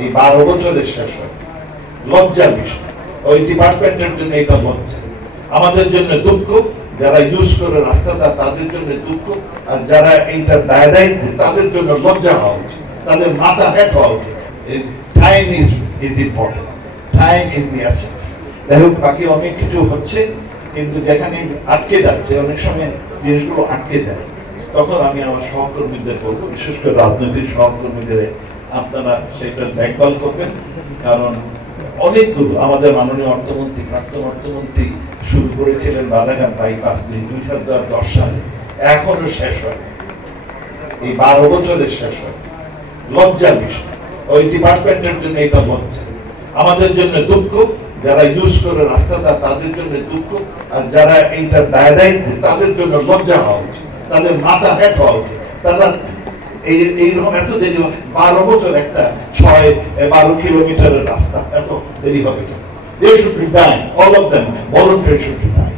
এই 12 বছরের শেষ হয়। লজ্জার বিষয়, ওই ডিপার্টমেন্টের জন্য এটা লজ্জা, আমাদের জন্য দুঃখ, যারা ইউজ করে রাস্তাটা তাদের জন্য দুঃখ, আর যারা এইটা দায় দায়িত্ব তাদের জন্য লজ্জা হওয়া উচিত, তাদের মাথা হেট হওয়া উচিত। Time is important, time is the essence. যাই হোক, বাকি অনেক কিছু হচ্ছে, কিন্তু যেখানে আটকে যাচ্ছে অনেক সময় জিনিসগুলো আটকে যায়, তখন আমি আমার সহকর্মীদের বলবো, বিশেষ করে রাজনৈতিক সহকর্মীদের, আপনারা সেটা দেখভাল করবেন। কারণ অনেকগুলো আমাদের মাননীয় অর্থমন্ত্রী, প্রাক্তন অর্থমন্ত্রী শুরু করেছিলেন বাদাঘাট বাইপাস 2010 সালে, এখনো শেষ হয়, এই 12 বছরের শেষ হয়। লজ্জার বিষয়, ওই ডিপার্টমেন্টের জন্য এটা লজ্জা, আমাদের জন্য দুঃখ, যারা ইউজ করে রাস্তাটা তাদের জন্য দুঃখ, আর যারা এইটা দায় দায়িত্ব তাদের জন্য লজ্জা হওয়া উচিত, তাদের মাথা হেট হওয়া উচিত। তারা এইরকম এত দেরি হবে, 12 বছর একটা 6-12 কিলোমিটারের রাস্তা, এত দেরি হবে কেন? They should resign, all of them, voluntary should resign.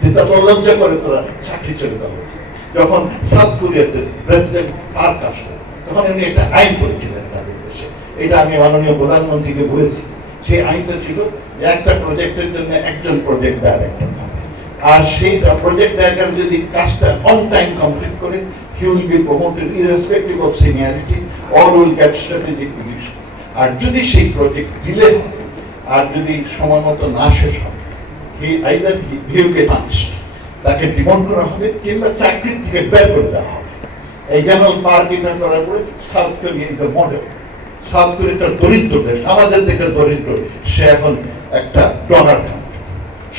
যেটা লজ্জা করে তোরা চাকরি ছেড়ে দেওয়া উচিত। যখন সাউথ কোরিয়াতে প্রেসিডেন্ট পার্ক আসলো, তখন উনি একটা আইন করেছিলেন তাদের দেশে, এটা আমি মাননীয় প্রধানমন্ত্রীকে বলেছি। সেই আইনটা ছিল যে একটা প্রজেক্টের জন্য একজন প্রজেক্ট ডাইরেক্টর হবে, আর সেই প্রজেক্ট ডাইরেক্টর যদি কাজটা অন টাইম কমপ্লিট করে, he will be promoted irrespective of seniority or will get strategic position. আর যদি সেই প্রজেক্ট ডিলে হয়, আর যদি সময় মতো না শেষ হয়, he will be punished, তাকে ডিমোট করা হবে কিংবা চাকরি থেকে বের করে দেওয়া হবে। এই যেমন পার্টিটা করার পরে South Korea is the model. South কোরিয়াটা দরিদ্র দেশ, আমাদের থেকে দরিদ্র, সে এখন একটা ডলার কান্ট্রি।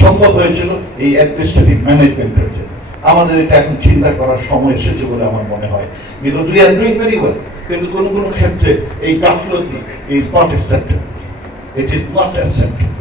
সম্ভব হয়েছিল এই অ্যাডমিনিস্ট্রেটিভ ম্যানেজমেন্টের জন্য। আমাদের এটা এখন চিন্তা করার সময় এসেছে বলে আমার মনে হয়, because we are doing very well. কিন্তু কোনো কোনো ক্ষেত্রে এই গাফলতি is not acceptable, it is not acceptable.